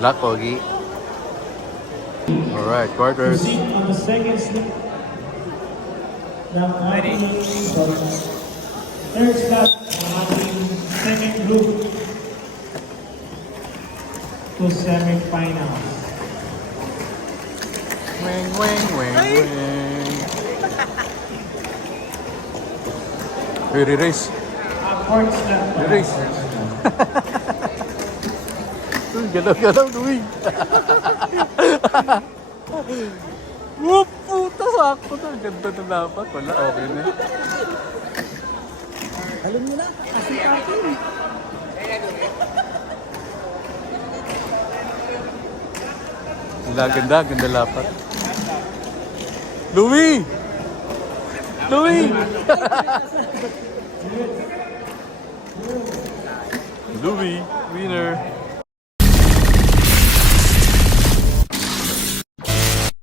Luck, Pogi. Alright, quarters. Proceed on the second slip. Now, third slot, second group to semifinals. Wing, wing, wing, wing. Hey, re-race. Fourth slot. Re-race. Uy, galaw-galaw, Louie. Whoop! Puta, sakto na. Ganda na dapat. Wala, okay na. Alam mo na, kasi akin. Wala, ganda. Ganda lapat. Louie! Louie! Louie, winner.